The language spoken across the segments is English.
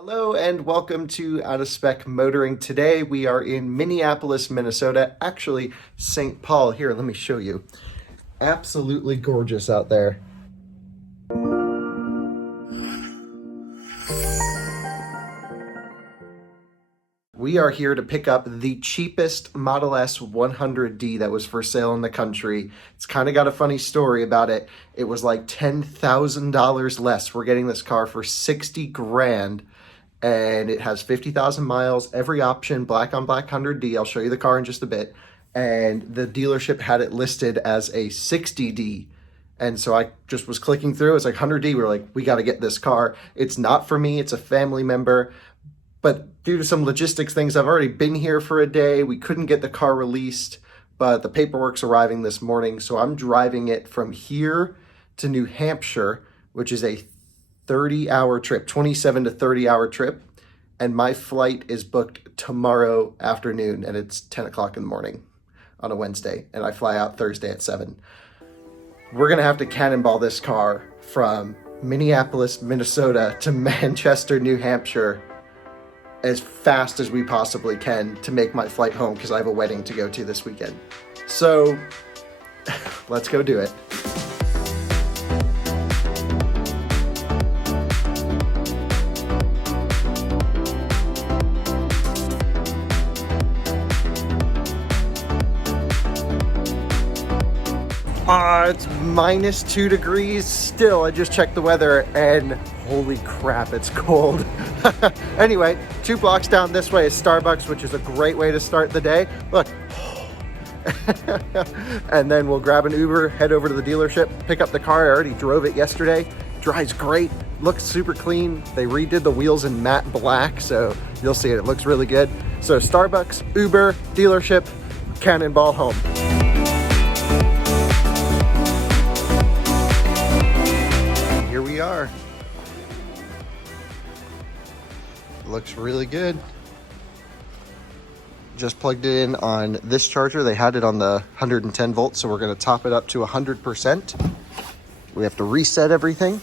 Hello and welcome to Out of Spec Motoring. Today we are in Minneapolis, Minnesota, actually St. Paul. Here, let me show you. Absolutely gorgeous out there. We are here to pick up the cheapest Model S 100D that was for sale in the country. It's kind of got a funny story about it. It was like $10,000 less. We're getting this car for 60 grand. And it has 50,000 miles, every option, black on black 100D. I'll show you the car in just a bit. And the dealership had it listed as a 60D. And so I just was clicking through. It's like 100D. We're like, we got to get this car. It's not for me. It's a family member. But due to some logistics things, I've already been here for a day. We couldn't get the car released, but the paperwork's arriving this morning. So I'm driving it from here to New Hampshire, which is a 30-hour trip, 27 to 30-hour trip, and my flight is booked tomorrow afternoon, and it's 10 o'clock in the morning on a Wednesday, and I fly out Thursday at 7. We're gonna have to cannonball this car from Minneapolis, Minnesota to Manchester, New Hampshire as fast as we possibly can to make my flight home because I have a wedding to go to this weekend. So let's go do it. It's minus 2 degrees still. I just checked the weather and holy crap, it's cold. Anyway, 2 blocks down this way is Starbucks, which is a great way to start the day. Look. And then we'll grab an Uber, head over to the dealership, pick up the car. I already drove it yesterday. Drives great, looks super clean. They redid the wheels in matte black, so you'll see it. It looks really good. So Starbucks, Uber, dealership, cannonball home. Are. Looks really good. Just plugged it in on this charger. They had it on the 110 volts, so we're going to top it up to 100%. We have to reset everything.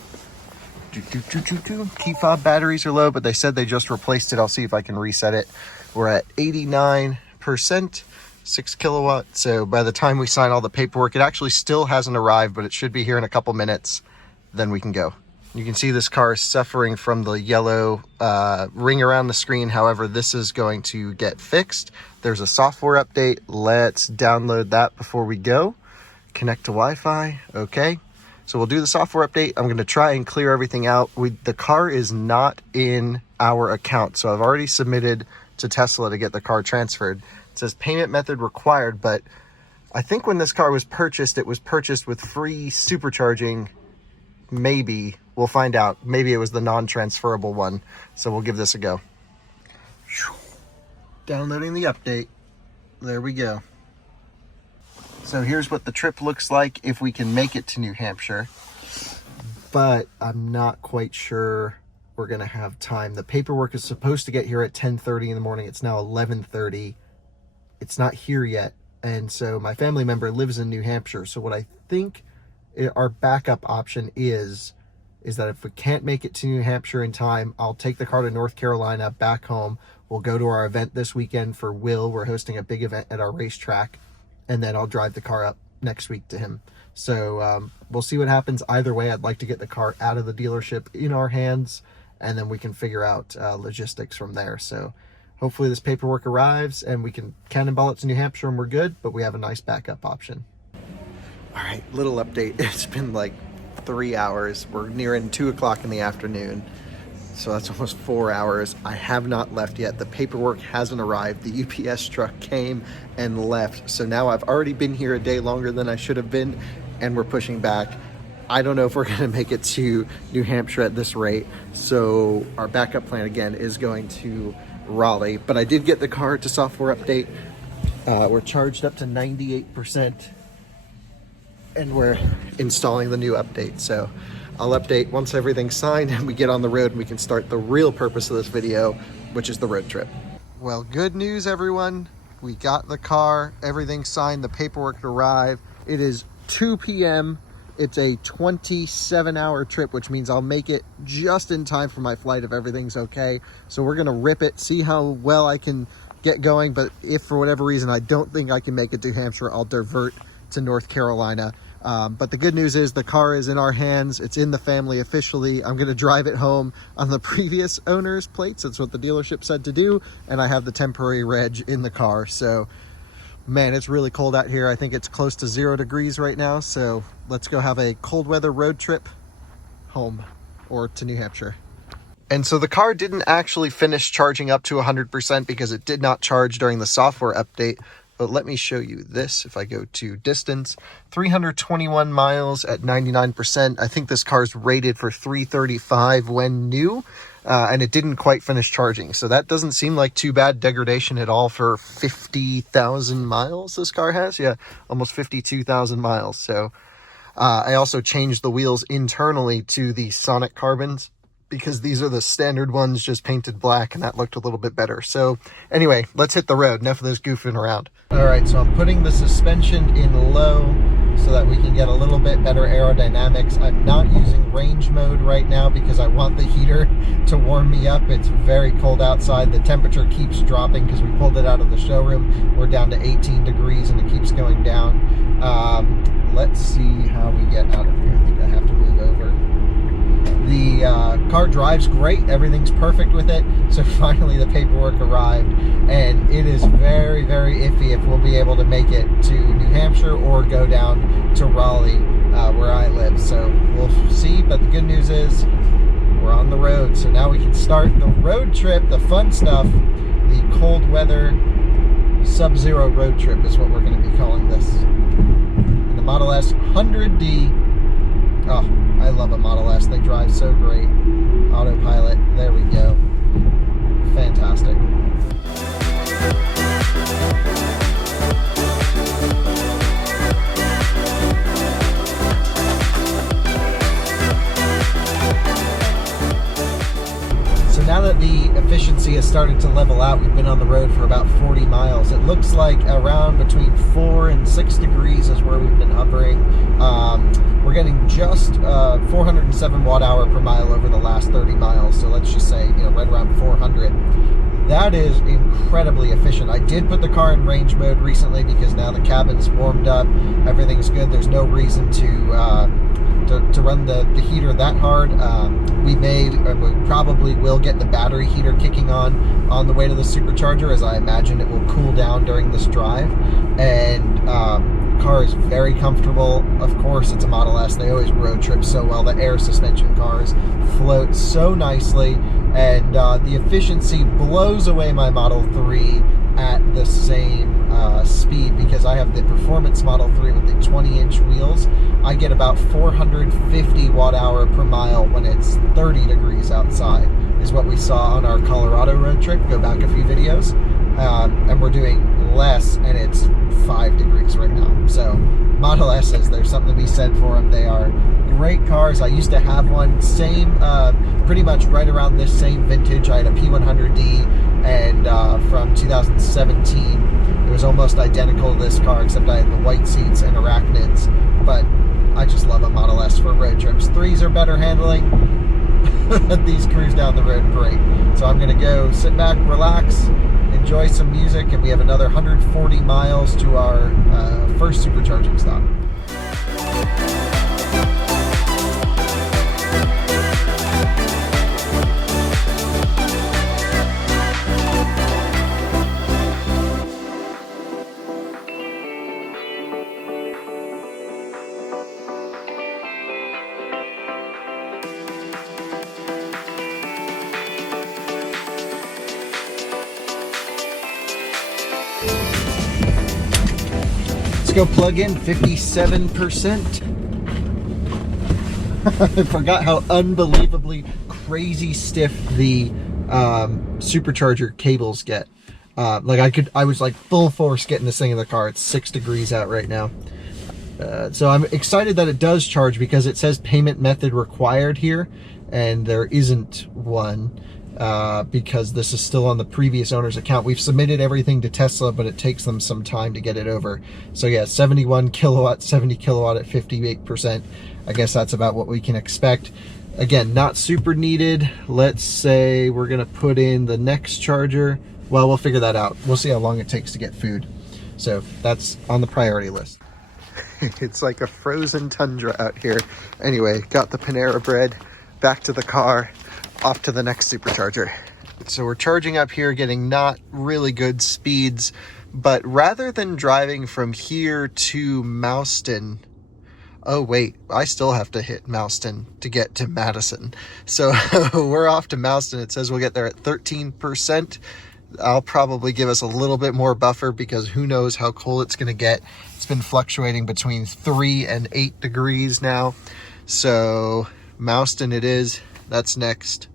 Key fob batteries are low, but they said they just replaced it. I'll see if I can reset it. We're at 89%, 6 kilowatts. So by the time we sign all the paperwork, it actually still hasn't arrived, but it should be here in a couple minutes. Then we can go. You can see this car is suffering from the yellow ring around the screen. However, this is going to get fixed. There's a software update. Let's download that before we go. Connect to Wi-Fi. Okay. So we'll do the software update. I'm going to try and clear everything out. The car is not in our account. So I've already submitted to Tesla to get the car transferred. It says payment method required, but I think when this car was purchased, it was purchased with free supercharging. Maybe. We'll find out. Maybe it was the non-transferable one. So we'll give this a go. Downloading the update. There we go. So here's what the trip looks like if we can make it to New Hampshire. But I'm not quite sure we're going to have time. The paperwork is supposed to get here at 10:30 in the morning. It's now 11:30. It's not here yet. And so my family member lives in New Hampshire. So what I think our backup option is that if we can't make it to New Hampshire in time, I'll take the car to North Carolina, back home. We'll go to our event this weekend for Will. We're hosting a big event at our racetrack, and then I'll drive the car up next week to him. So we'll see what happens. Either way, I'd like to get the car out of the dealership in our hands, and then we can figure out logistics from there. So hopefully this paperwork arrives, and we can cannonball it to New Hampshire, and we're good, but we have a nice backup option. All right, little update. It's been like 3 hours. We're nearing 2 o'clock in the afternoon. So that's almost 4 hours. I have not left yet. The paperwork hasn't arrived. The UPS truck came and left. So now I've already been here a day longer than I should have been, and we're pushing back. I don't know if we're gonna make it to New Hampshire at this rate. So our backup plan again is going to Raleigh, but I did get the car to software update. We're charged up to 98%. And we're installing the new update. So I'll update once everything's signed and we get on the road and we can start the real purpose of this video, which is the road trip. Well, good news, everyone. We got the car, everything signed, the paperwork arrived. It is 2 p.m. It's a 27-hour trip, which means I'll make it just in time for my flight if everything's okay. So we're gonna rip it, see how well I can get going, but if for whatever reason I don't think I can make it to Hampshire, I'll divert to North Carolina. But the good news is the car is in our hands. It's in the family officially. I'm going to drive it home on the previous owner's plates. That's what the dealership said to do. And I have the temporary reg in the car. So, man, it's really cold out here. I think it's close to 0 degrees right now. So let's go have a cold weather road trip home or to New Hampshire. And so the car didn't actually finish charging up to 100% because it did not charge during the software update. But let me show you this. If I go to distance, 321 miles at 99%. I think this car's rated for 335 when new, and it didn't quite finish charging. So that doesn't seem like too bad degradation at all for 50,000 miles this car has. Yeah, almost 52,000 miles. So I also changed the wheels internally to the Sonic Carbons, because these are the standard ones just painted black, and that looked a little bit better. So anyway, let's hit the road. Enough of this goofing around. All right, so I'm putting the suspension in low so that we can get a little bit better aerodynamics. I'm not using range mode right now because I want the heater to warm me up. It's very cold outside. The temperature keeps dropping because we pulled it out of the showroom. We're down to 18 degrees and it keeps going down. Let's see how we get out of here. I think I have to move over. The car drives great. Everything's perfect with it. So finally the paperwork arrived, and it is very, very iffy if we'll be able to make it to New Hampshire or go down to Raleigh, where I live. So we'll see, but the good news is we're on the road. So now we can start the road trip, the fun stuff, the cold weather sub-zero road trip is what we're going to be calling this. And the Model S 100D. Oh, I love a Model S. They drive so great. Autopilot. There we go. Fantastic. So now that the efficiency has started to level out, we've been on the road for about 40 miles. It looks like around between 4 and 6 degrees is where we've been hovering. We're getting just 407 watt-hour per mile over the last 30 miles. So let's just say, right around 400. That is incredibly efficient. I did put the car in range mode recently because now the cabin's warmed up. Everything's good. There's no reason to run the heater that hard. We probably will get the battery heater kicking on the way to the supercharger, as I imagine it will cool down during this drive. And car is very comfortable. Of course, it's a Model S. They always road trip so well. The air suspension cars float so nicely, and the efficiency blows away my Model 3 at the same speed, because I have the Performance Model 3 with the 20-inch wheels. I get about 450 watt-hour per mile when it's 30 degrees outside, is what we saw on our Colorado road trip. Go back a few videos. And we're doing less, and it's 5 degrees right now. So Model S's, there's something to be said for them. They are great cars. I used to have one, same, pretty much right around this same vintage. I had a P100D, and from 2017, it was almost identical to this car, except I had the white seats and arachnids. But I just love a Model S for road trips. 3s are better handling. These cruise down the road great. So I'm gonna go sit back, relax, enjoy some music, and we have another 140 miles to our first supercharging stop. Go plug in 57%. I forgot how unbelievably crazy stiff the supercharger cables get. I was like full force getting this thing in the car. It's 6 degrees out right now. So I'm excited that it does charge, because it says payment method required here, and there isn't one. Because this is still on the previous owner's account. We've submitted everything to Tesla, but it takes them some time to get it over. So yeah, 71 kilowatt, 70 kilowatt at 58%. I guess that's about what we can expect. Again, not super needed. Let's say we're gonna put in the next charger. Well, we'll figure that out. We'll see how long it takes to get food. So that's on the priority list. It's like a frozen tundra out here. Anyway, got the Panera bread, back to the car, off to the next supercharger. So we're charging up here, getting not really good speeds, but rather than driving from here to Mouston, oh wait, I still have to hit Mouston to get to Madison. So we're off to Mouston. It says we'll get there at 13%. I'll probably give us a little bit more buffer because who knows how cold it's going to get. It's been fluctuating between 3 and 8 degrees now. So Mouston it is. That's next.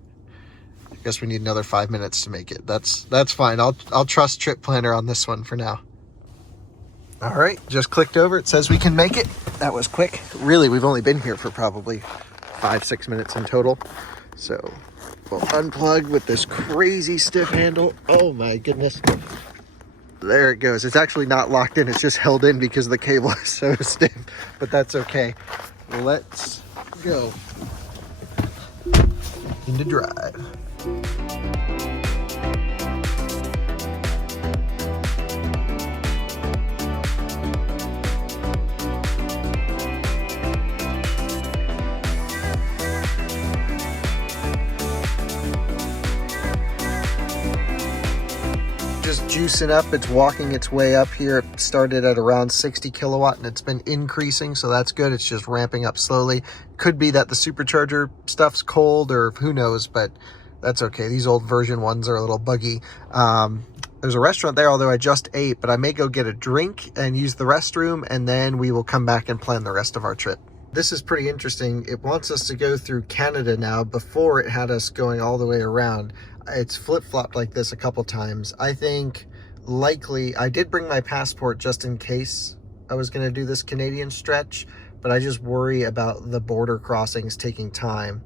I guess we need another 5 minutes to make it. That's fine. I'll trust Trip Planner on this one for now. All right, just clicked over. It says we can make it. That was quick. Really, we've only been here for probably 5-6 minutes in total. So we'll unplug with this crazy stiff handle. Oh my goodness. There it goes. It's actually not locked in. It's just held in because the cable is so stiff, but that's okay. Let's go into drive. Just juicing up. It's walking its way up here. It started at around 60 kilowatt and it's been increasing, so that's good. It's just ramping up slowly. Could be that the supercharger stuff's cold or who knows, but that's okay. These old version ones are a little buggy. There's a restaurant there, although I just ate, but I may go get a drink and use the restroom, and then we will come back and plan the rest of our trip. This is pretty interesting. It wants us to go through Canada now. Before it had us going all the way around. It's flip-flopped like this a couple times. I think likely, I did bring my passport just in case I was going to do this Canadian stretch, but I just worry about the border crossings taking time.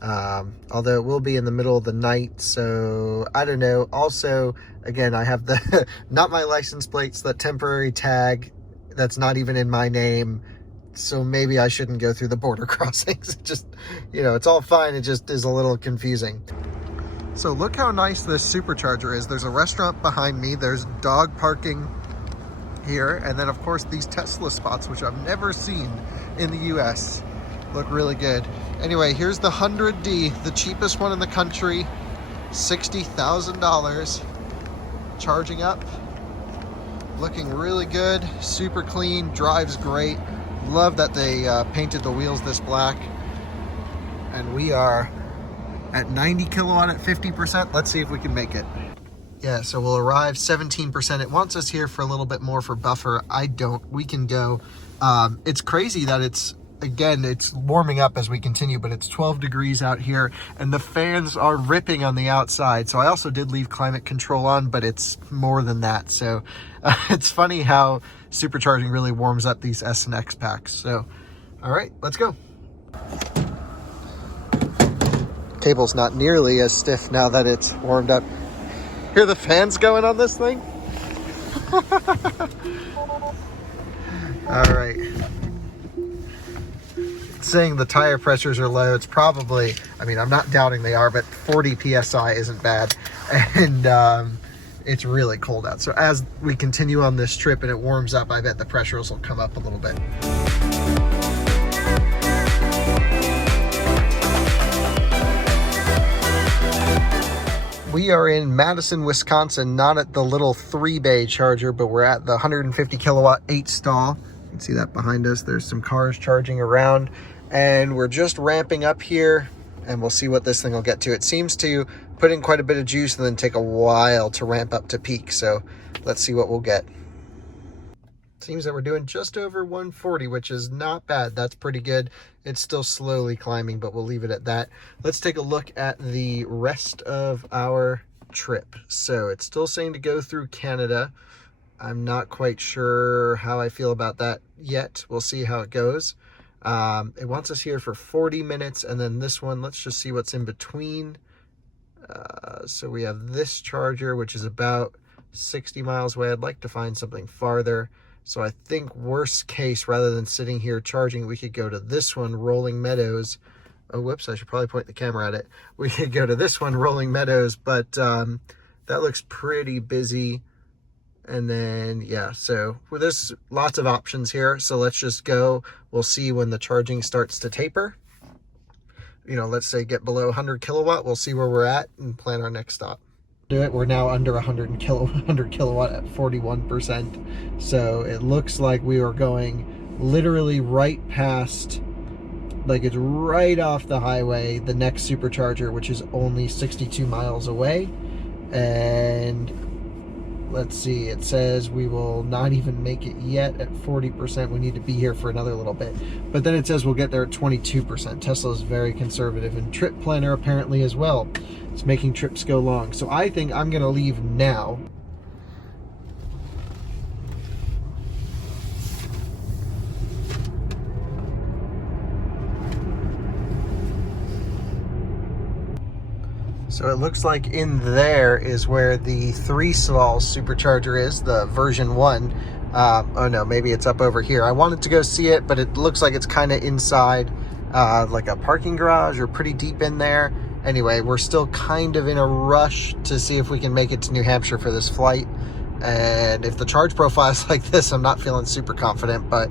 Although it will be in the middle of the night, so I don't know. Also, again, I have the not my license plates, that temporary tag that's not even in my name, so maybe I shouldn't go through the border crossings. Just, you know, it's all fine, it just is a little confusing. So look how nice this supercharger is. There's a restaurant behind me, there's dog parking here, and then of course these Tesla spots, which I've never seen in the US. Look really good. Anyway, here's the 100D, the cheapest one in the country, $60,000. Charging up, looking really good, super clean, drives great. Love that they painted the wheels this black. And we are at 90 kilowatt at 50%. Let's see if we can make it. Yeah, so we'll arrive 17%. It wants us here for a little bit more for buffer. I don't. We can go. It's crazy that it's, again, it's warming up as we continue, but it's 12 degrees out here and the fans are ripping on the outside. So I also did leave climate control on, but it's more than that. So it's funny how supercharging really warms up these S and X packs. So, all right, let's go. Cable's not nearly as stiff now that it's warmed up. Hear the fans going on this thing? All right. It's saying the tire pressures are low. It's probably, I mean, I'm not doubting they are, but 40 PSI isn't bad. And it's really cold out. So as we continue on this trip and it warms up, I bet the pressures will come up a little bit. We are in Madison, Wisconsin, not at the little 3-bay charger, but we're at the 150 kilowatt 8-stall. You can see that behind us. There's some cars charging around, and we're just ramping up here, and we'll see what this thing will get to. It seems to put in quite a bit of juice and then take a while to ramp up to peak, so let's see what we'll get. Seems that we're doing just over 140, which is not bad. That's pretty good. It's still slowly climbing, but we'll leave it at that. Let's take a look at the rest of our trip. So it's still saying to go through Canada. I'm not quite sure how I feel about that yet. We'll see how it goes. It wants us here for 40 minutes, and then this one, let's just see what's in between. So we have this charger, which is about 60 miles away. I'd like to find something farther. So I think worst case, rather than sitting here charging, we could go to this one, Rolling Meadows. Oh, whoops, I should probably point the camera at it. We could go to this one, Rolling Meadows, but that looks pretty busy. And then, yeah, so well, there's lots of options here. So let's just go. We'll see when the charging starts to taper. You know, let's say get below 100 kilowatt. We'll see where we're at and plan our next stop. Do it. We're now under 100 kilowatt at 41%. So it looks like we are going literally right past, like it's right off the highway, the next supercharger, which is only 62 miles away. And let's see, it says we will not even make it yet at 40%. We need to be here for another little bit. But then it says we'll get there at 22%. Tesla is very conservative, and trip planner apparently as well. It's making trips go long. So I think I'm gonna leave now. So it looks like in there is where the 3-stall supercharger is, the version 1. Oh no, maybe it's up over here. I wanted to go see it, but it looks like it's kind of inside like a parking garage or pretty deep in there. Anyway, we're still kind of in a rush to see if we can make it to New Hampshire for this flight. And if the charge profile is like this, I'm not feeling super confident, but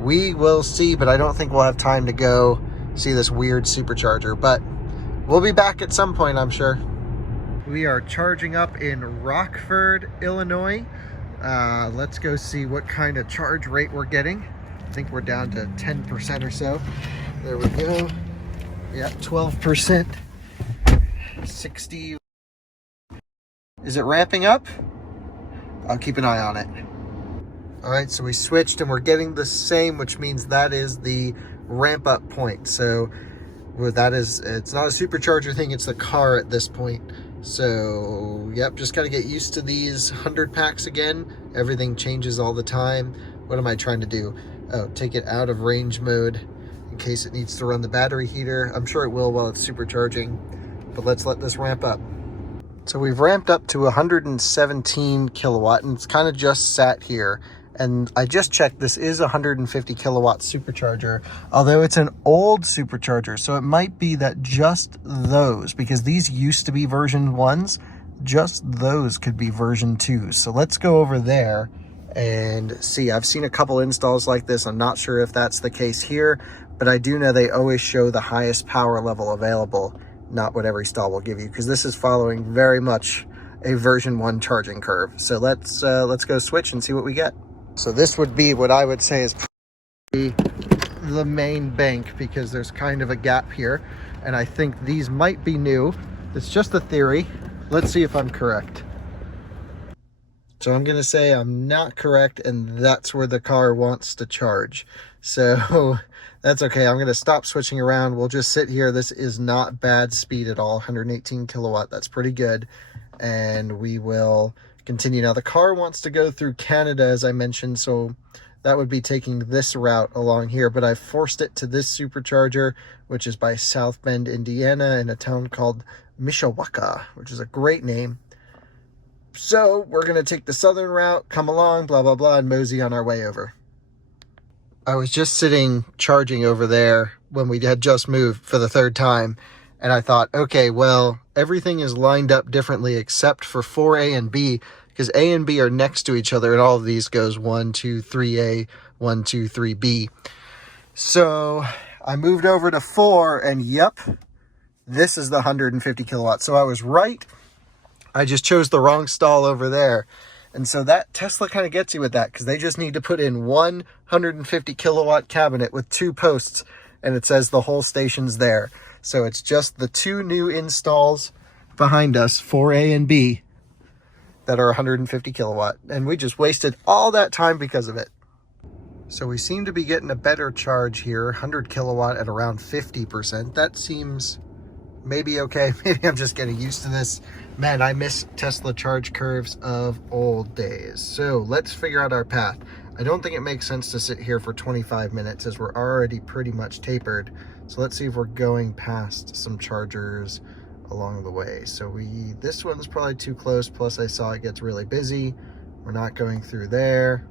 we will see. But I don't think we'll have time to go see this weird supercharger, but we'll be back at some point, I'm sure. We are charging up in Rockford, Illinois. Let's go see what kind of charge rate we're getting. I think we're down to 10% or so. There we go. Yeah, 12%. 60. Is it ramping up? I'll keep an eye on it. All right, so we switched and we're getting the same, which means that is the ramp up point. So well, that is, it's not a supercharger thing, it's the car at this point. So yep, just gotta get used to these 100 packs again. Everything changes all the time. What am I trying to do? Oh, take it out of range mode in case it needs to run the battery heater. I'm sure it will while it's supercharging, but let's let this ramp up. So we've ramped up to 117 kilowatt and it's kind of just sat here. And I just checked, this is a 150 kilowatt supercharger, although it's an old supercharger. So it might be that just those, because these used to be version 1s, just those could be version 2s. So let's go over there and see. I've seen a couple installs like this. I'm not sure if that's the case here, but I do know they always show the highest power level available, not what every stall will give you, because this is following very much a version 1 charging curve. So let's go switch and see what we get. So this would be what I would say is the main bank, because there's kind of a gap here. And I think these might be new. It's just a theory. Let's see if I'm correct. So I'm gonna say I'm not correct, and that's where the car wants to charge. So that's okay. I'm gonna stop switching around. We'll just sit here. This is not bad speed at all. 118 kilowatt, that's pretty good. And we will continue. Now the car wants to go through Canada, as I mentioned, so that would be taking this route along here, but I've forced it to this supercharger, which is by South Bend, Indiana, in a town called Mishawaka, which is a great name. So we're going to take the southern route, come along, blah, blah, blah, and mosey on our way over. I was just sitting charging over there when we had just moved for the 3rd time, and I thought, okay, well, everything is lined up differently except for 4A and B, because A and B are next to each other, and all of these goes 1, 2, 3A, 1, 2, 3B. So I moved over to 4, and yep, this is the 150 kilowatt. So I was right. I just chose the wrong stall over there. And so that Tesla kind of gets you with that, because they just need to put in 150 kilowatt cabinet with 2 posts, and it says the whole station's there. So it's just the 2 new installs behind us, 4A and B, that are 150 kilowatt. And we just wasted all that time because of it. So we seem to be getting a better charge here, 100 kilowatt at around 50%. That seems maybe okay. Maybe I'm just getting used to this. Man, I miss Tesla charge curves of old days. So let's figure out our path. I don't think it makes sense to sit here for 25 minutes as we're already pretty much tapered. So let's see if we're going past some chargers along the way. So this one's probably too close, plus I saw it gets really busy. We're not going through there.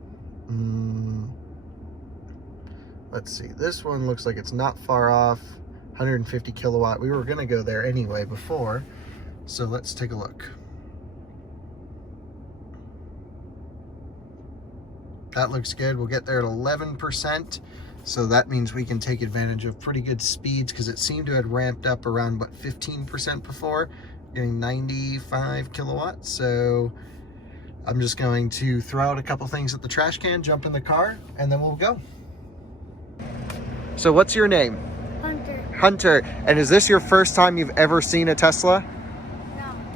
Let's see. This one looks like it's not far off. 150 kilowatt. We were going to go there anyway before. So let's take a look. That looks good. We'll get there at 11%. So that means we can take advantage of pretty good speeds, because it seemed to have ramped up around, what, 15% before, getting 95 kilowatts. So I'm just going to throw out a couple things at the trash can, jump in the car, and then we'll go. So what's your name? Hunter. Hunter. And is this your first time you've ever seen a Tesla?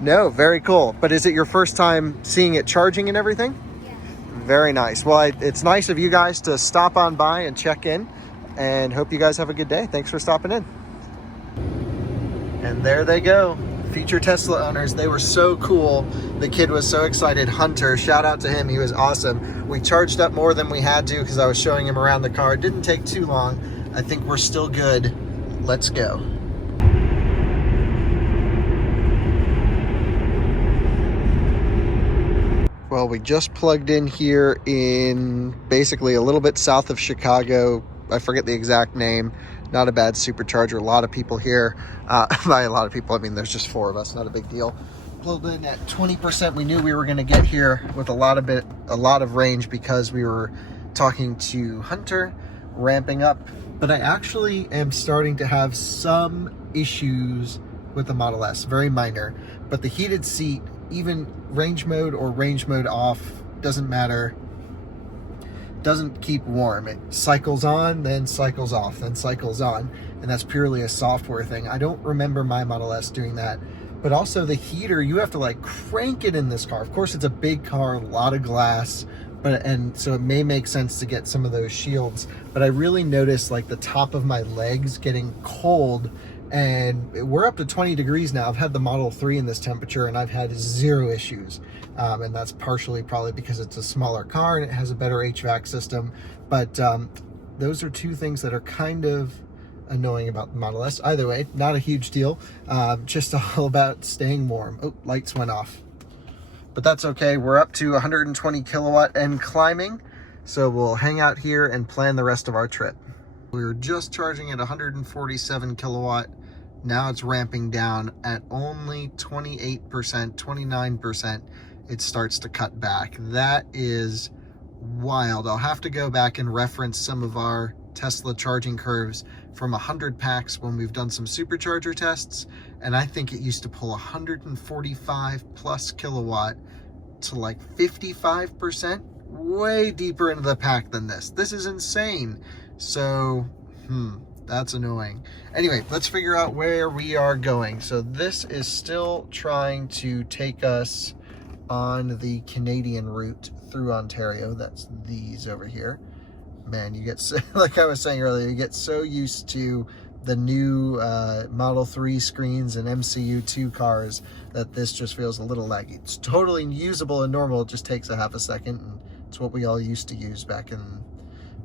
No. No, very cool. But is it your first time seeing it charging and everything? Yes. Very nice. Well, it's nice of you guys to stop on by and check in, and hope you guys have a good day. Thanks for stopping in. And there they go. Future Tesla owners. They were so cool. The kid was so excited. Hunter, shout out to him. He was awesome. We charged up more than we had to because I was showing him around the car. It didn't take too long. I think we're still good. Let's go. Well, we just plugged in here in basically a little bit south of Chicago. I forget the exact name. Not a bad supercharger. A lot of people here. By a lot of people, I mean there's just 4 of us. Not a big deal. Plugged in at 20%. We knew we were going to get here with a lot of range because we were talking to Hunter, ramping up. But I actually am starting to have some issues with the Model S. Very minor. But the heated seat, even range mode or range mode off, doesn't matter. Doesn't keep warm. It cycles on, then cycles off, then cycles on. And that's purely a software thing. I don't remember my Model S doing that. But also the heater, you have to like crank it in this car. Of course, it's a big car, a lot of glass. And so it may make sense to get some of those shields. But I really noticed like the top of my legs getting cold. And we're up to 20 degrees now. I've had the Model 3 in this temperature and I've had 0 issues. And that's partially probably because it's a smaller car and it has a better HVAC system. But those are 2 things that are kind of annoying about the Model S. Either way, not a huge deal. Just all about staying warm. Oh, lights went off. But that's okay. We're up to 120 kilowatt and climbing. So we'll hang out here and plan the rest of our trip. We were just charging at 147 kilowatt. Now it's ramping down at only 28%, 29%. It starts to cut back. That is wild. I'll have to go back and reference some of our Tesla charging curves from 100 packs when we've done some supercharger tests. And I think it used to pull 145 plus kilowatt to like 55%, way deeper into the pack than this. This is insane. So, that's annoying. Anyway, let's figure out where we are going. So this is still trying to take us on the Canadian route through Ontario. That's these over here. Man, you get so, like I was saying earlier, you get so used to the new Model 3 screens and MCU2 cars that this just feels a little laggy. It's totally usable and normal. It just takes a half a second, and it's what we all used to use back in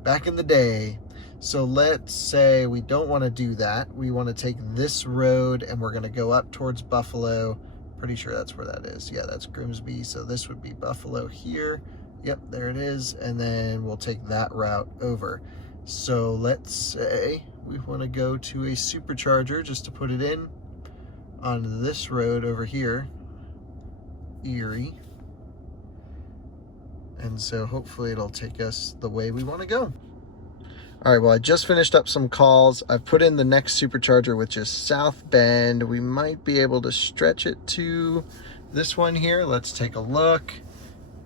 the day. So let's say we don't want to do that. We want to take this road and we're going to go up towards Buffalo. Pretty sure that's where that is. Yeah, that's Grimsby. So this would be Buffalo here. Yep, there it is. And then we'll take that route over. So let's say we want to go to a supercharger just to put it in on this road over here, Erie. And so hopefully it'll take us the way we want to go. All right, well, I just finished up some calls. I've put in the next supercharger, which is South Bend. We might be able to stretch it to this one here. Let's take a look.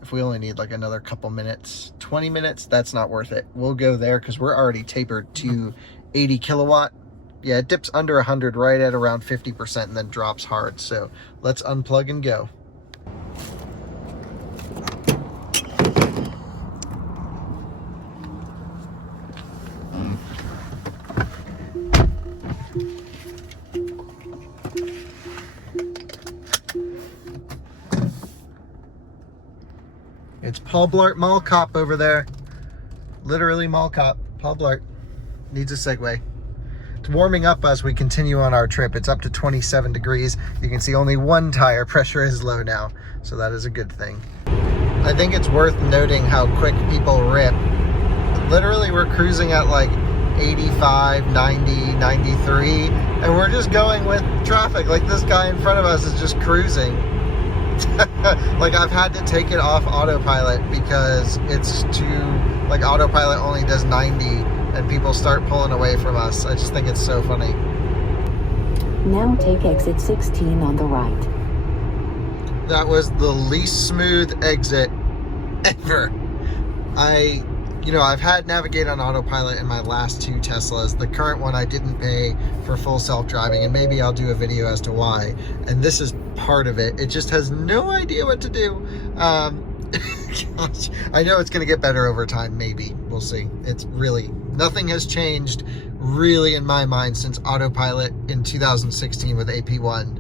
If we only need like another couple minutes, 20 minutes, that's not worth it. We'll go there because we're already tapered to 80 kilowatt. Yeah, it dips under 100 right at around 50% and then drops hard. So let's unplug and go. It's Paul Blart Mall Cop over there. Literally Mall Cop. Paul Blart needs a segue. It's warming up as we continue on our trip. It's up to 27 degrees. You can see only one tire pressure is low now, so that is a good thing. I think it's worth noting how quick people rip. Literally, we're cruising at like 85, 90, 93, and we're just going with traffic. Like, this guy in front of us is just cruising. Like, I've had to take it off autopilot because it's too, like, autopilot only does 90 and people start pulling away from us. I just think it's so funny. Now take exit 16 on the right. That was the least smooth exit ever. I've had Navigate on autopilot in my last 2 Teslas. The current one I didn't pay for full self-driving, and maybe I'll do a video as to why. And this is part of it. It just has no idea what to do. Gosh, I know it's going to get better over time, maybe. We'll see. It's really, nothing has changed really in my mind since autopilot in 2016 with AP1.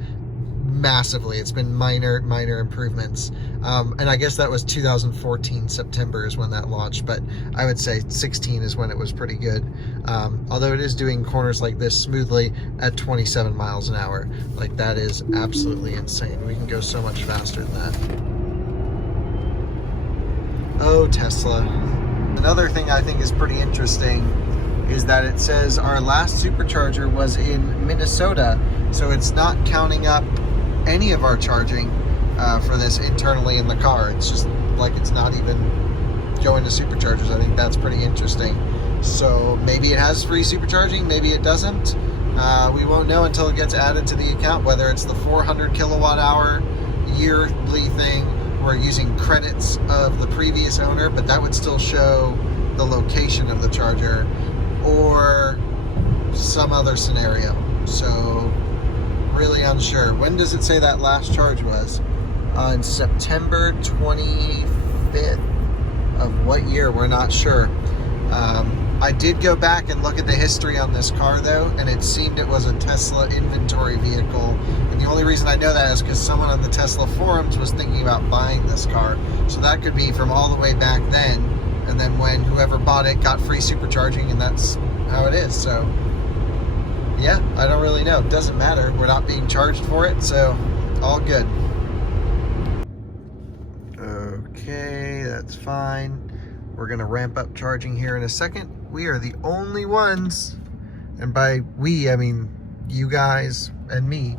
Massively. It's been minor improvements. And I guess that was 2014 September is when that launched, but I would say 16 is when it was pretty good. Although it is doing corners like this smoothly at 27 miles an hour. Like, that is absolutely insane. We can go so much faster than that. Oh, Tesla. Another thing I think is pretty interesting is that it says our last supercharger was in Minnesota, so it's not counting up any of our charging for this internally in the car. It's just like it's not even going to superchargers. I think that's pretty interesting. So maybe it has free supercharging, maybe it doesn't. We won't know until it gets added to the account, whether it's the 400 kilowatt hour yearly thing. We're using credits of the previous owner, but that would still show the location of the charger, or some other scenario. So really unsure. When does it say that last charge was? On September 25th of what year? We're not sure. I did go back and look at the history on this car though, and it seemed it was a Tesla inventory vehicle. And the only reason I know that is because someone on the Tesla forums was thinking about buying this car. So that could be from all the way back then, and then when whoever bought it got free supercharging, and that's how it is. So yeah, I don't really know. It doesn't matter. We're not being charged for it, so all good. Okay, that's fine. We're gonna ramp up charging here in a second. We are the only ones, and by we, I mean you guys and me,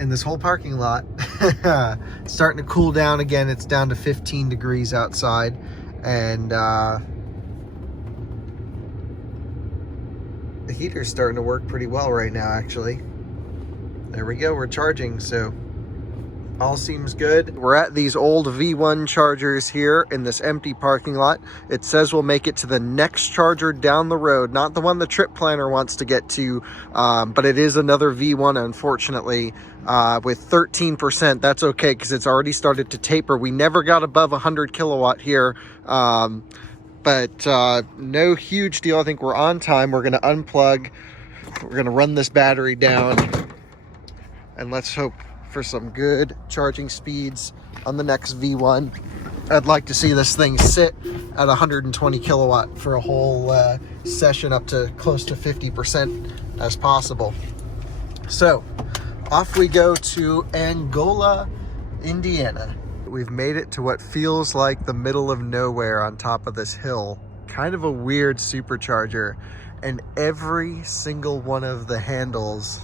in this whole parking lot. It's starting to cool down again. It's down to 15 degrees outside, and the heater's starting to work pretty well right now, actually. There we go, we're charging, so all seems good. We're at these old V1 chargers here in this empty parking lot. It says we'll make it to the next charger down the road, not the one the trip planner wants to get to, but it is another V1, unfortunately, with 13%. That's okay, because it's already started to taper. We never got above 100 kilowatt here, but no huge deal. I think we're on time. We're gonna unplug. We're gonna run this battery down, and let's hope for some good charging speeds on the next V1. I'd like to see this thing sit at 120 kilowatt for a whole session, up to close to 50% as possible. So off we go to Angola, Indiana. We've made it to what feels like the middle of nowhere on top of this hill. Kind of a weird supercharger, and every single one of the handles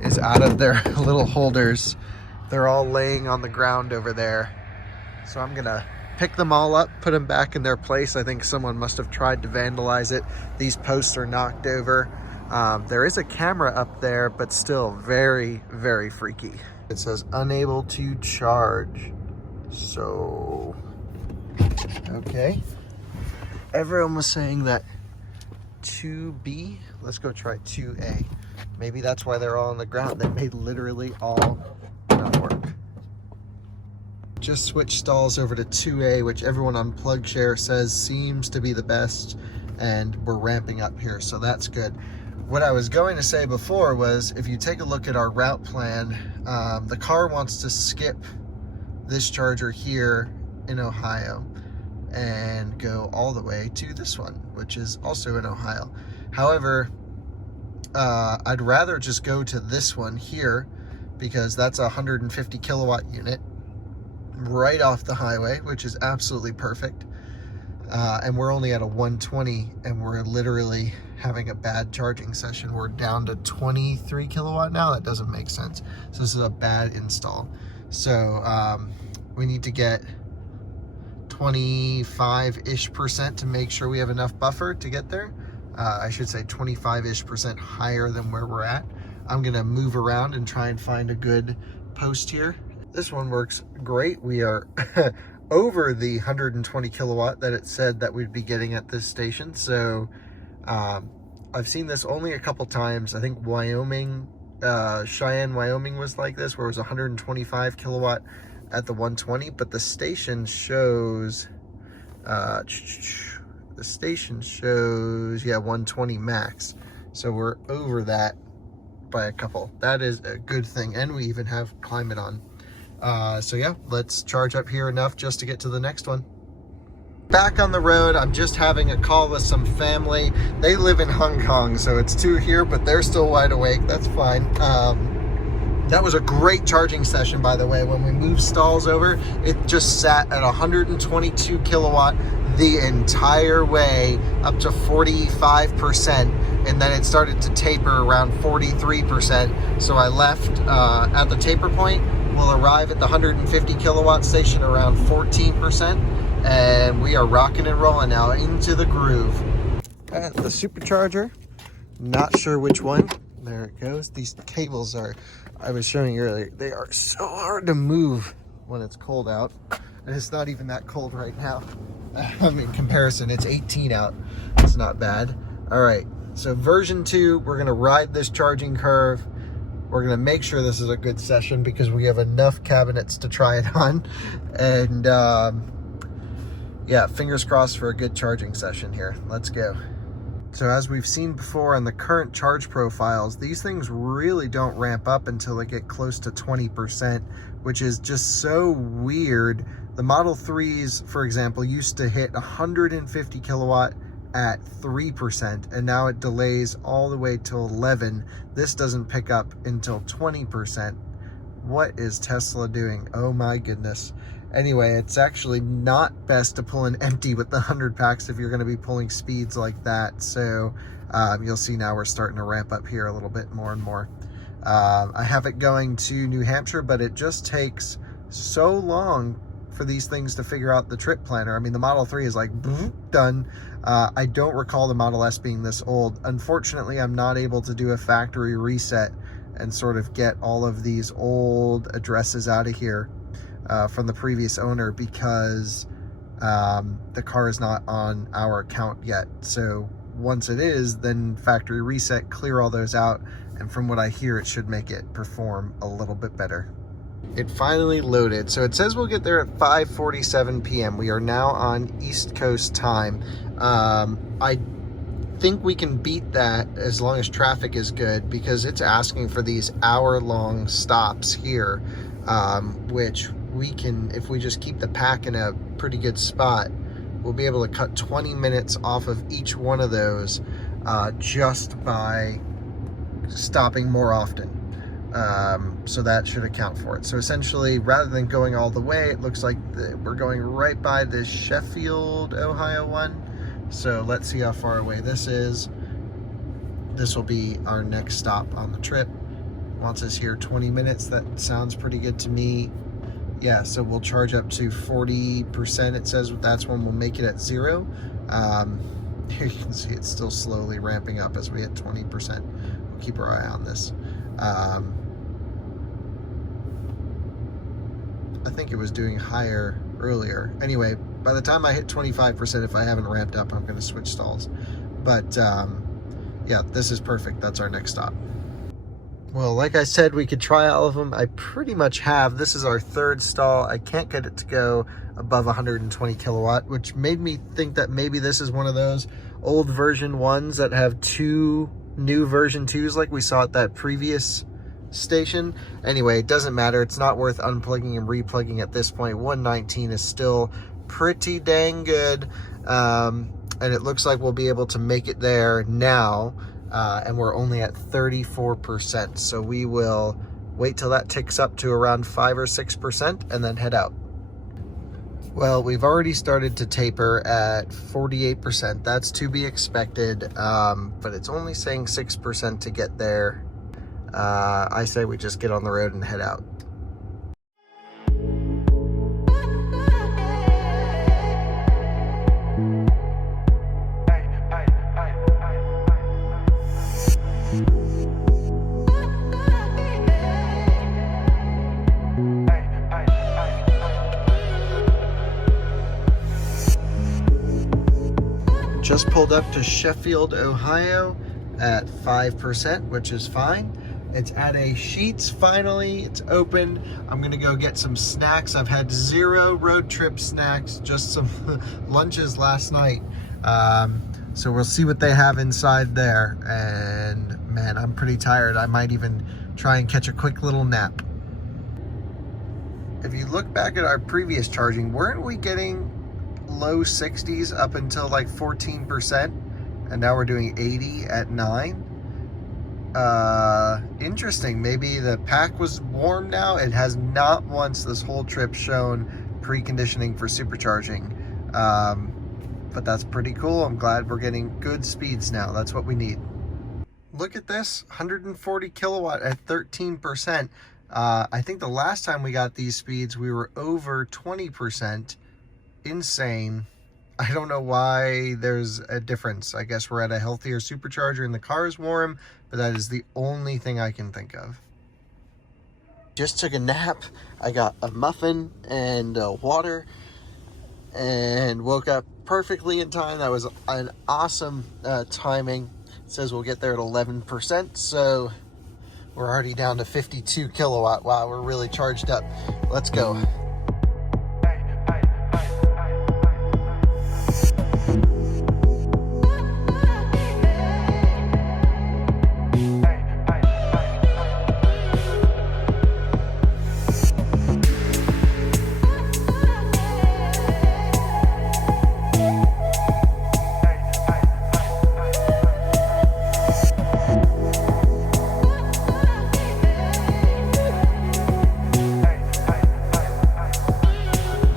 is out of their little holders. They're all laying on the ground over there. So I'm gonna pick them all up, put them back in their place. I think someone must have tried to vandalize it. These posts are knocked over. There is a camera up there, but still very, very freaky. It says unable to charge. So, okay. Everyone was saying that 2B, let's go try 2A. Maybe that's why they're all on the ground. They may literally all not work. Just switched stalls over to 2A, which everyone on PlugShare says seems to be the best, and we're ramping up here, so that's good. What I was going to say before was, if you take a look at our route plan, the car wants to skip this charger here in Ohio and go all the way to this one, which is also in Ohio. However, I'd rather just go to this one here, because that's a 150 kilowatt unit, right off the highway, which is absolutely perfect. And we're only at a 120, and we're literally having a bad charging session. We're down to 23 kilowatt now. That doesn't make sense. So this is a bad install. So we need to get 25-ish% to make sure we have enough buffer to get there. I should say 25-ish% higher than where we're at. I'm gonna move around and try and find a good post here. This one works great. We are over the 120 kilowatt that it said that we'd be getting at this station. So I've seen this only a couple times. I think Wyoming, Cheyenne, Wyoming was like this, where it was 125 kilowatt at the 120, but the station shows, yeah, 120 max. So we're over that by a couple. That is a good thing. And we even have climate on. So yeah, let's charge up here enough just to get to the next one. Back on the road, I'm just having a call with some family. They live in Hong Kong, so it's 2 here, but they're still wide awake. That's fine. That was a great charging session, by the way. When we moved stalls over, it just sat at 122 kilowatt the entire way up to 45%, and then it started to taper around 43%. So I left at the taper point. We'll arrive at the 150 kilowatt station around 14%, and we are rocking and rolling now into the groove. At the supercharger, not sure which one. There it goes. These cables are, I was showing you earlier, they are so hard to move when it's cold out. And it's not even that cold right now. I mean, in comparison, it's 18 out. It's not bad. All right, so version 2, we're gonna ride this charging curve. We're gonna make sure this is a good session because we have enough cabinets to try it on. And yeah, fingers crossed for a good charging session here. Let's go. So as we've seen before on the current charge profiles, these things really don't ramp up until they get close to 20%, which is just so weird. The Model 3s, for example, used to hit 150 kilowatt at 3%, and now it delays all the way till 11. This doesn't pick up until 20%. What is Tesla doing? Oh my goodness. Anyway, it's actually not best to pull in empty with the 100 packs if you're going to be pulling speeds like that. So you'll see now we're starting to ramp up here a little bit more and more. I have it going to New Hampshire, but it just takes so long for these things to figure out the trip planner. I mean, the Model 3 is like, done. I don't recall the Model S being this old. Unfortunately, I'm not able to do a factory reset and sort of get all of these old addresses out of here from the previous owner because the car is not on our account yet. So once it is, then factory reset, clear all those out, and from what I hear, it should make it perform a little bit better. It finally loaded. So it says we'll get there at 5:47 p.m. We are now on East Coast time. I think we can beat that as long as traffic is good, because it's asking for these hour-long stops here, which we can, if we just keep the pack in a pretty good spot, we'll be able to cut 20 minutes off of each one of those just by stopping more often. So that should account for it. So essentially, rather than going all the way, it looks like we're going right by the Sheffield, Ohio one. So let's see how far away this is. This will be our next stop on the trip. Wants us here 20 minutes. That sounds pretty good to me. Yeah, so we'll charge up to 40%. It says that's when we'll make it at 0. Here you can see it's still slowly ramping up as we hit 20%. We'll keep our eye on this. I think it was doing higher earlier. Anyway, by the time I hit 25%, if I haven't ramped up, I'm going to switch stalls. But yeah, this is perfect. That's our next stop. Well, like I said, we could try all of them. I pretty much have. This is our third stall. I can't get it to go above 120 kilowatt, which made me think that maybe this is one of those old version 1s that have 2 new version 2s like we saw at that previous station. Anyway, it doesn't matter. It's not worth unplugging and replugging at this point. 119 is still pretty dang good. And it looks like we'll be able to make it there now. And we're only at 34%. So we will wait till that ticks up to around 5 or 6% and then head out. Well, we've already started to taper at 48%. That's to be expected, but it's only saying 6% to get there. I say we just get on the road and head out. Just pulled up to Sheffield, Ohio at 5%, which is fine. It's at a Sheetz finally. It's open. I'm gonna go get some snacks. I've had 0 road trip snacks, just some lunches last night. So we'll see what they have inside there. And man, I'm pretty tired. I might even try and catch a quick little nap. If you look back at our previous charging, weren't we getting low 60s up until like 14%, and now we're doing 80 at 9? Interesting. Maybe the pack was warm now. It has not once this whole trip shown preconditioning for supercharging, but that's pretty cool. I'm glad we're getting good speeds now. That's what we need. Look at this, 140 kilowatt at 13%. I think the last time we got these speeds we were over 20%. Insane. I don't know why there's a difference. I guess we're at a healthier supercharger and the car is warm, but that is the only thing I can think of. Just took a nap. I got a muffin and water and woke up perfectly in time. That was an awesome timing. It says we'll get there at 11%, so we're already down to 52 kilowatt. Wow, we're really charged up. Let's go.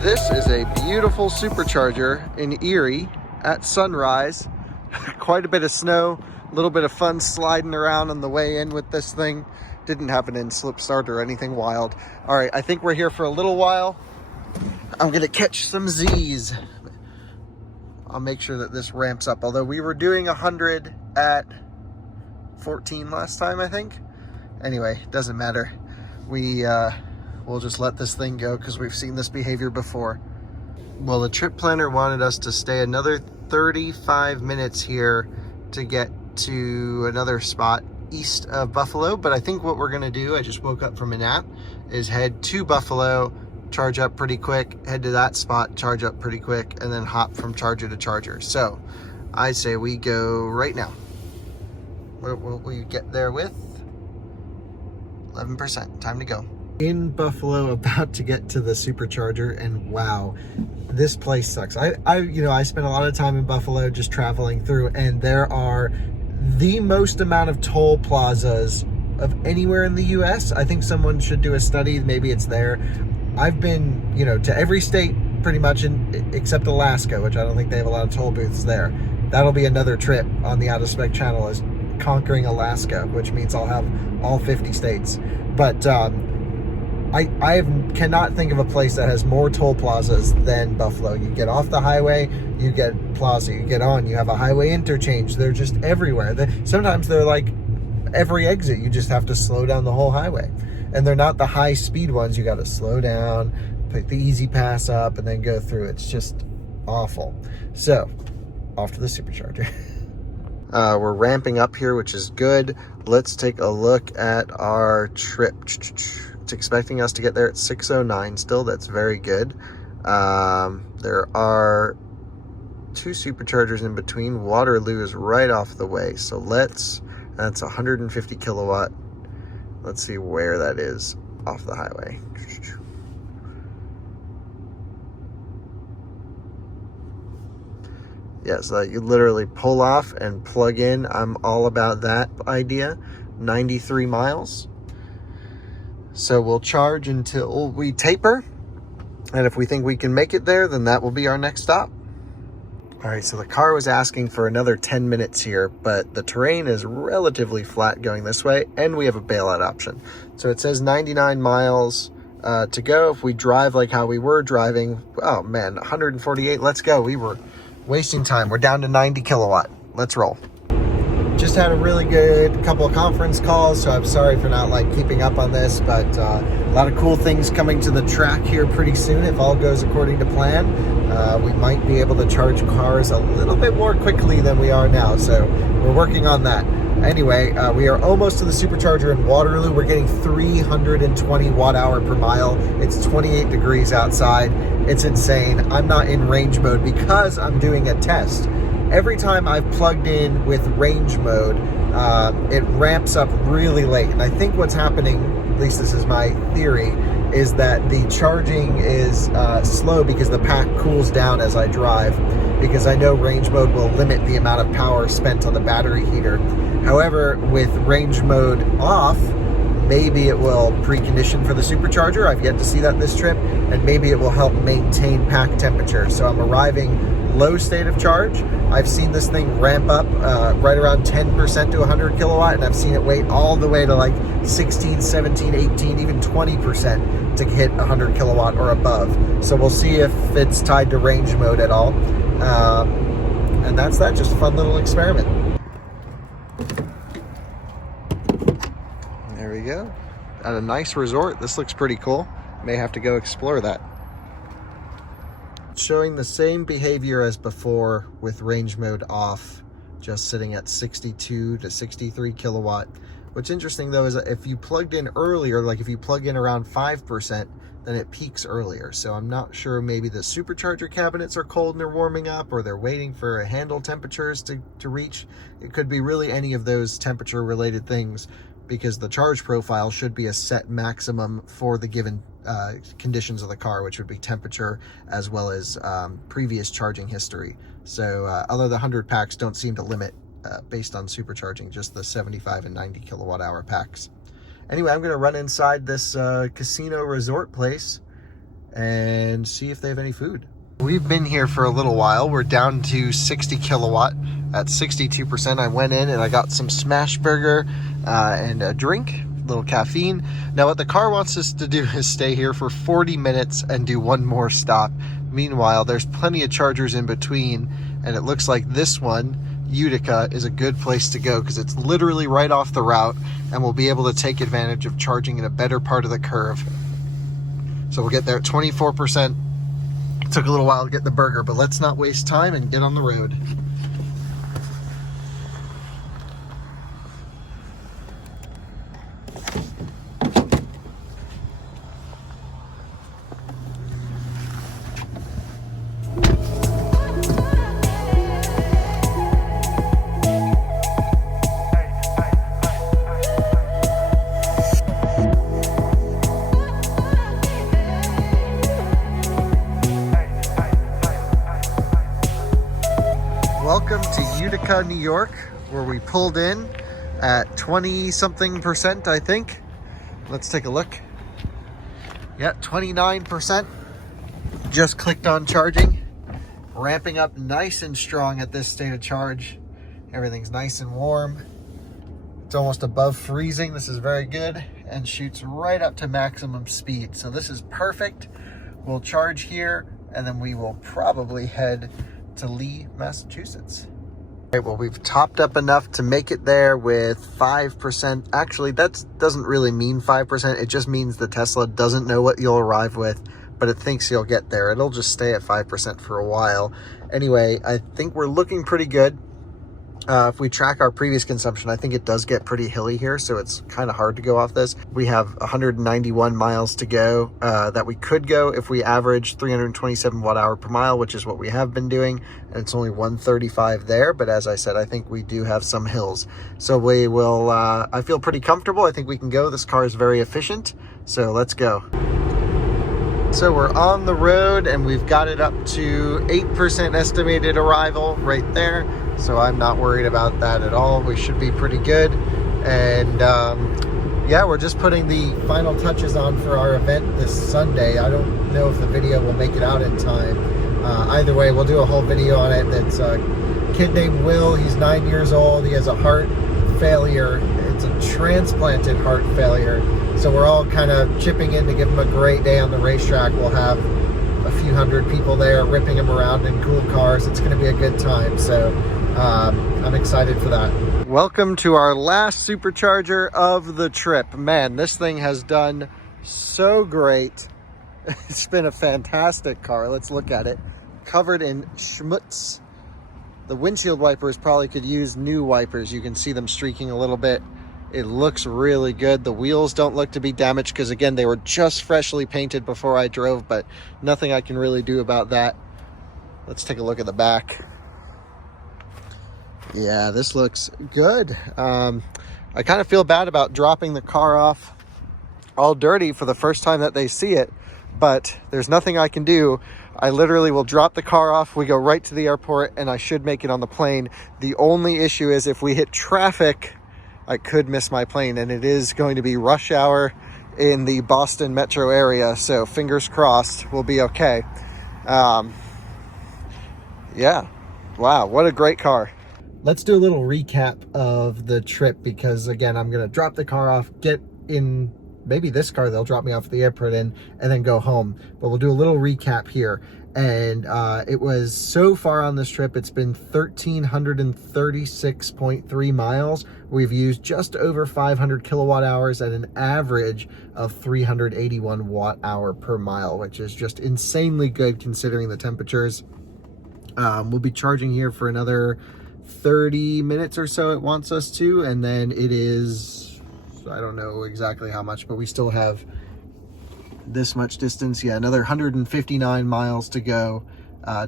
This is a beautiful supercharger in Erie at sunrise. Quite a bit of snow, a little bit of fun sliding around on the way in with this thing. Didn't happen in slip start or anything wild. All right, I think we're here for a little while. I'm gonna catch some Z's. I'll make sure that this ramps up. Although we were doing 100 at 14 last time, I think. Anyway, doesn't matter. We'll just let this thing go because we've seen this behavior before. Well, the trip planner wanted us to stay another 35 minutes here to get to another spot east of Buffalo. But I think what we're gonna do, I just woke up from a nap, is head to Buffalo, charge up pretty quick, head to that spot, charge up pretty quick, and then hop from charger to charger. So I say we go right now. What will you get there with? 11%, time to go. In Buffalo, about to get to the supercharger, and wow, this place sucks. I spent a lot of time in Buffalo just traveling through, and there are the most amount of toll plazas of anywhere in the US. I think someone should do a study, maybe it's there. I've been, to every state pretty much except Alaska, which I don't think they have a lot of toll booths there. That'll be another trip on the Out of Spec channel, is conquering Alaska, which means I'll have all 50 states. But I cannot think of a place that has more toll plazas than Buffalo. You get off the highway, you get plaza. You get on, you have a highway interchange. They're just everywhere. Sometimes they're like every exit. You just have to slow down the whole highway. And they're not the high speed ones. You got to slow down, pick the easy pass up, and then go through. It's just awful. So, off to the supercharger. We're ramping up here, which is good. Let's take a look at our trip. It's expecting us to get there at 6:09 still. That's very good. There are 2 superchargers in between. Waterloo is right off the way. So that's 150 kilowatt. Let's see where that is off the highway. Yeah, so you literally pull off and plug in. I'm all about that idea. 93 miles. So we'll charge until we taper, And if we think we can make it there, then that will be our next stop. All right, so the car was asking for another 10 minutes here, but the terrain is relatively flat going this way, and we have a bailout option. So it says 99 miles to go. If we drive like how we were driving, oh man, 148, let's go. We were wasting time. We're down to 90 kilowatt. Let's roll. Just had a really good couple of conference calls, so I'm sorry for not like keeping up on this, but a lot of cool things coming to the track here pretty soon. If all goes according to plan, we might be able to charge cars a little bit more quickly than we are now, so we're working on that. Anyway, we are almost to the supercharger in Waterloo. We're getting 320 watt hour per mile. It's 28 degrees outside. It's insane. I'm not in range mode because I'm doing a test. Every time I've plugged in with range mode, it ramps up really late. And I think what's happening, at least this is my theory, is that the charging is slow because the pack cools down as I drive, because I know range mode will limit the amount of power spent on the battery heater. However, with range mode off, maybe it will precondition for the supercharger. I've yet to see that this trip, and maybe it will help maintain pack temperature. So I'm arriving low state of charge. I've seen this thing ramp up right around 10% to 100 kilowatt, and I've seen it wait all the way to like 16, 17, 18, even 20% to hit 100 kilowatt or above. So we'll see if it's tied to range mode at all. And that's that, just a fun little experiment. There we go. At a nice resort. This looks pretty cool. May have to go explore that. Showing the same behavior as before with range mode off, just sitting at 62 to 63 kilowatt. What's interesting though is that if you plugged in earlier, like if you plug in around 5%, then it peaks earlier. So I'm not sure, maybe the supercharger cabinets are cold and they're warming up, or they're waiting for handle temperatures to reach. It could be really any of those temperature related things, because the charge profile should be a set maximum for the given conditions of the car, which would be temperature as well as previous charging history. So other the 100 packs don't seem to limit based on supercharging, just the 75 and 90 kilowatt hour packs. Anyway, I'm going to run inside this casino resort place and see if they have any food. We've been here for a little while. We're down to 60 kilowatt at 62%. I went in and I got some smash burger and a drink, a little caffeine. Now what the car wants us to do is stay here for 40 minutes and do one more stop. Meanwhile, there's plenty of chargers in between, and it looks like this one, Utica, is a good place to go because it's literally right off the route, and we'll be able to take advantage of charging in a better part of the curve. So we'll get there at 24%. It took a little while to get the burger, but let's not waste time and get on the road. Welcome to Utica, New York, where we pulled in at 20-something%, I think. Let's take a look. Yeah, 29%. Just clicked on charging. Ramping up nice and strong at this state of charge. Everything's nice and warm. It's almost above freezing. This is very good, and shoots right up to maximum speed. So this is perfect. We'll charge here, and then we will probably head to Lee, Massachusetts. All right, well, we've topped up enough to make it there with 5%. Actually, that doesn't really mean 5%. It just means the Tesla doesn't know what you'll arrive with, but it thinks you'll get there. It'll just stay at 5% for a while. Anyway, I think we're looking pretty good. If we track our previous consumption, I think it does get pretty hilly here, so it's kind of hard to go off this. We have 191 miles to go that we could go if we average 327 watt hour per mile, which is what we have been doing, and it's only 135 there. But as I said, I think we do have some hills, so we will I feel pretty comfortable. I think we can go. This car is very efficient, so let's go. So we're on the road, and we've got it up to 8% estimated arrival right there. So I'm not worried about that at all. We should be pretty good. And yeah, we're just putting the final touches on for our event this Sunday. I don't know if the video will make it out in time. Either way, we'll do a whole video on it. That's a kid named Will. He's 9 years old. He has a heart failure. It's a transplanted heart failure. So we're all kind of chipping in to give him a great day on the racetrack. We'll have a few hundred people there ripping him around in cool cars. It's going to be a good time. So I'm excited for that. Welcome to our last supercharger of the trip. Man, this thing has done so great. It's been a fantastic car. Let's look at it. Covered in schmutz. The windshield wipers probably could use new wipers. You can see them streaking a little bit. It looks really good. The wheels don't look to be damaged because, again, they were just freshly painted before I drove, but nothing I can really do about that. Let's take a look at the back. Yeah, this looks good. I kind of feel bad about dropping the car off all dirty for the first time that they see it, but there's nothing I can do. I literally will drop the car off, we go right to the airport, and I should make it on the plane. The only issue is if we hit traffic, I could miss my plane, and it is going to be rush hour in the Boston metro area, so fingers crossed we'll be okay. Yeah, wow, what a great car. Let's do a little recap of the trip because, again, I'm going to drop the car off, get in maybe this car they'll drop me off at the airport in, and then go home. But we'll do a little recap here. And it was, so far on this trip, it's been 1,336.3 miles. We've used just over 500 kilowatt hours at an average of 381 watt hour per mile, which is just insanely good considering the temperatures. We'll be charging here for another 30 minutes or so it wants us to, and then it is, I don't know exactly how much, but we still have this much distance. Yeah, another 159 miles to go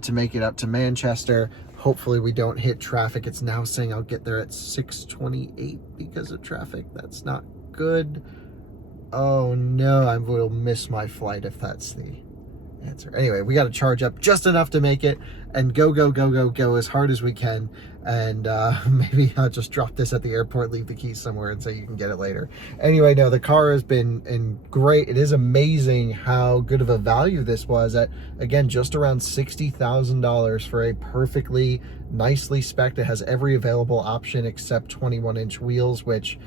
to make it up to Manchester. Hopefully we don't hit traffic. It's now saying I'll get there at 6:28 because of traffic. That's not good. Oh no, I will miss my flight if that's the answer. Anyway, we got to charge up just enough to make it and go as hard as we can. And maybe I'll just drop this at the airport, leave the keys somewhere, and say you can get it later. Anyway, no, the car has been great. It is amazing how good of a value this was at, again, just around $60,000 for a perfectly nicely spec'd. It has every available option except 21-inch wheels, which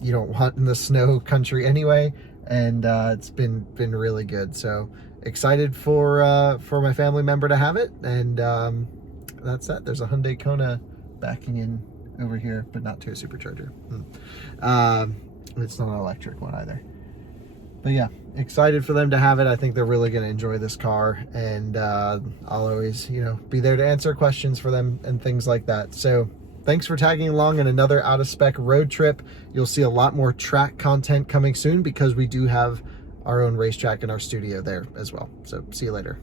you don't want in the snow country anyway. And it's been really good. So excited for my family member to have it. And that's that. There's a Hyundai Kona backing in over here, but not to a supercharger. It's not an electric one either. But yeah, excited for them to have it. I think they're really going to enjoy this car, and I'll always, be there to answer questions for them and things like that. So thanks for tagging along in another out of spec road trip. You'll see a lot more track content coming soon because we do have our own racetrack in our studio there as well. So see you later.